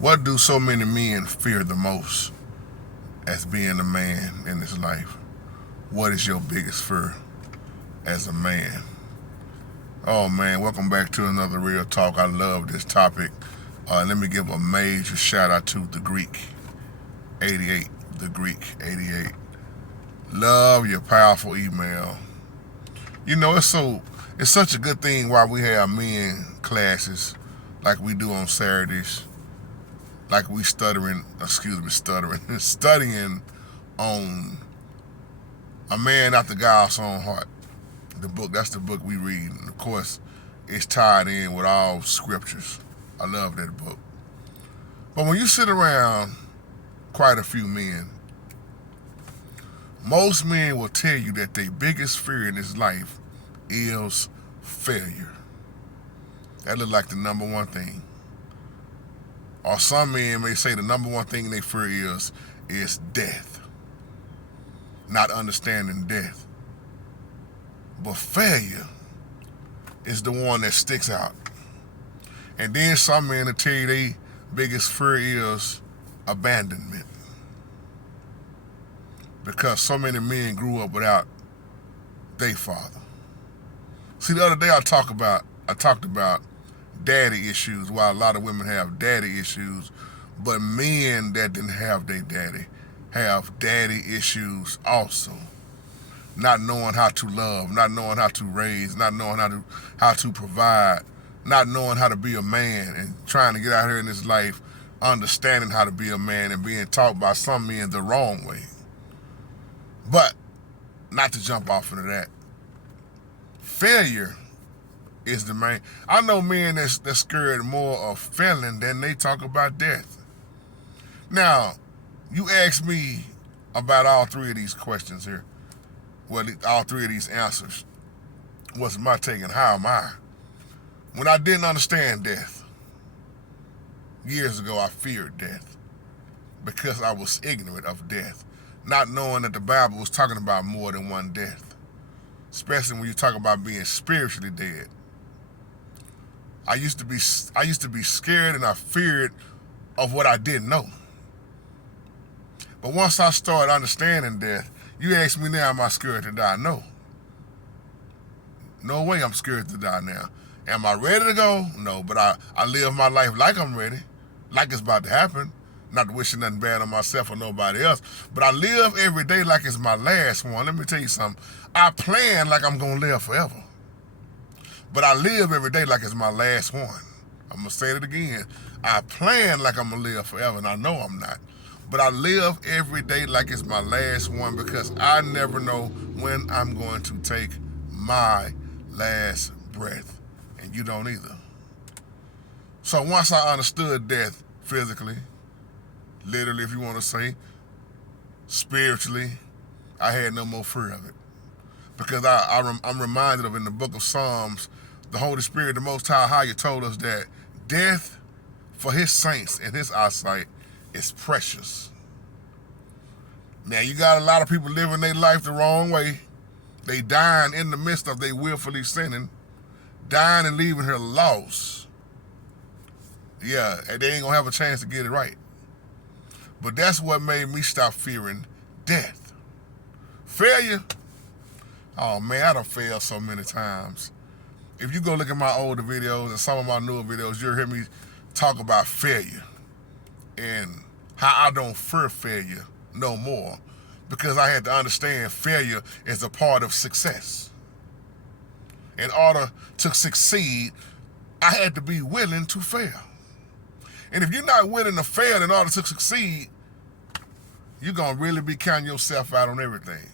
What do so many men fear the most as being a man in this life? What is your biggest fear as a man? Oh man, welcome back to another Real Talk. I love this topic. Let me give a major shout out to the Greek 88. The Greek 88. Love your powerful email. You know, it's such a good thing why we have men classes like we do on Saturdays, like we studying on A Man After God's Own Heart. That's the book we read. And of course, it's tied in with all scriptures. I love that book. But when you sit around quite a few men, most men will tell you that their biggest fear in this life is failure. That looks like the number one thing. Or some men may say the number one thing they fear is death. Not understanding death. But failure is the one that sticks out. And then some men will tell you their biggest fear is abandonment. Because so many men grew up without their father. See, the other day I talked about daddy issues, while a lot of women have daddy issues, but men that didn't have their daddy have daddy issues also. Not knowing how to love, not knowing how to raise, not knowing how to provide, not knowing how to be a man, and trying to get out here in this life understanding how to be a man and being taught by some men the wrong way. But not to jump off into that. Failure is the main. I know men that's scared more of failing than they talk about death. Now, you ask me about all three of these questions here. Well, all three of these answers. What's my take and how am I? When I didn't understand death, years ago I feared death because I was ignorant of death, not knowing that the Bible was talking about more than one death, especially when you talk about being spiritually dead. I used to be scared and I feared of what I didn't know. But once I started understanding death, you ask me now, am I scared to die? No. No way I'm scared to die now. Am I ready to go? No, but I live my life like I'm ready, like it's about to happen. Not wishing nothing bad on myself or nobody else, but I live every day like it's my last one. Let me tell you something. I plan like I'm going to live forever, but I live every day like it's my last one. I'm going to say it again. I plan like I'm going to live forever, and I know I'm not. But I live every day like it's my last one because I never know when I'm going to take my last breath. And you don't either. So once I understood death physically, literally if you want to say, spiritually, I had no more fear of it. Because I'm reminded of in the book of Psalms, the Holy Spirit, the Most High, told us that death for his saints in his eyesight is precious. Now you got a lot of people living their life the wrong way. They dying in the midst of they willfully sinning, dying and leaving here lost. Yeah, and they ain't gonna have a chance to get it right. But that's what made me stop fearing death. Failure. Oh man, I done failed so many times. If you go look at my older videos and some of my newer videos, you'll hear me talk about failure and how I don't fear failure no more because I had to understand failure is a part of success. In order to succeed, I had to be willing to fail. And if you're not willing to fail in order to succeed, you're going to really be counting yourself out on everything.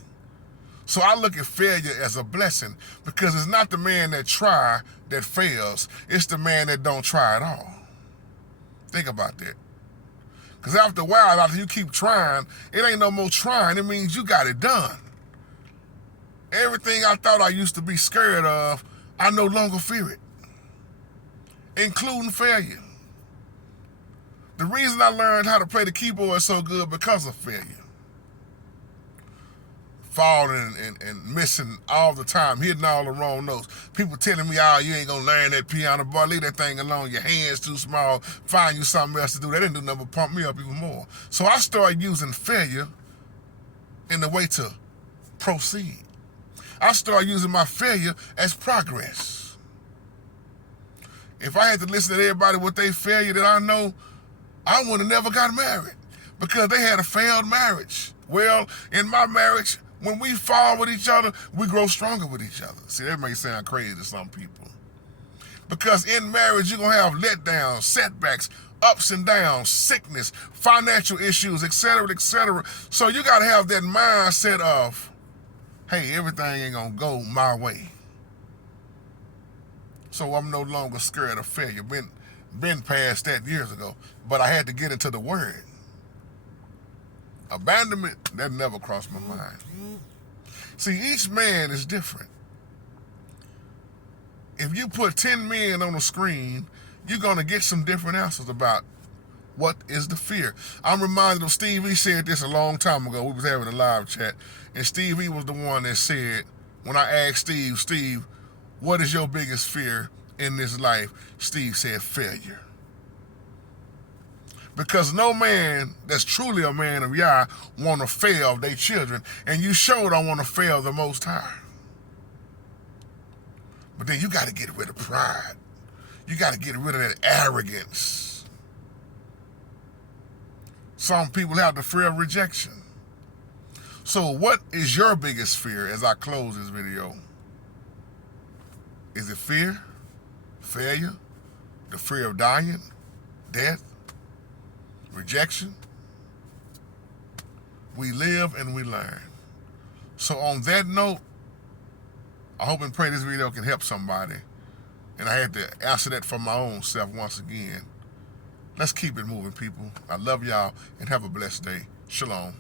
So I look at failure as a blessing because it's not the man that try that fails, it's the man that don't try at all. Think about that. Because after a while, after you keep trying, it ain't no more trying. It means you got it done. Everything I thought I used to be scared of, I no longer fear it, including failure. The reason I learned how to play the keyboard so good because of failure. falling and missing all the time, hitting all the wrong notes. People telling me, oh, you ain't gonna learn that piano, boy, leave that thing alone, your hand's too small, find you something else to do. That didn't do nothing but pump me up even more. So I started using failure in the way to proceed. I started using my failure as progress. If I had to listen to everybody with their failure that I know, I would have never got married because they had a failed marriage. Well, in my marriage, when we fall with each other, we grow stronger with each other. See, that may sound crazy to some people. Because in marriage, you're going to have letdowns, setbacks, ups and downs, sickness, financial issues, etc., etc. So you got to have that mindset of, hey, everything ain't going to go my way. So I'm no longer scared of failure. Been past that years ago. But I had to get into the word. Abandonment, that never crossed my mind. See, each man is different. If you put 10 men on a screen, you're going to get some different answers about what is the fear. I'm reminded of Steve E said this a long time ago. We was having a live chat, and Steve E was the one that said, when I asked Steve, what is your biggest fear in this life? Steve said, failure. Because no man that's truly a man of Yah want to fail their children, and you sure don't want to fail the Most High. But then you got to get rid of pride. You got to get rid of that arrogance. Some people have the fear of rejection. So what is your biggest fear as I close this video? Is it fear? Failure? The fear of dying? Death? Rejection? We live and we learn. So on that note, I hope and pray this video can help somebody. And I had to answer that for my own self once again. Let's keep it moving, people. I love y'all and have a blessed day. Shalom.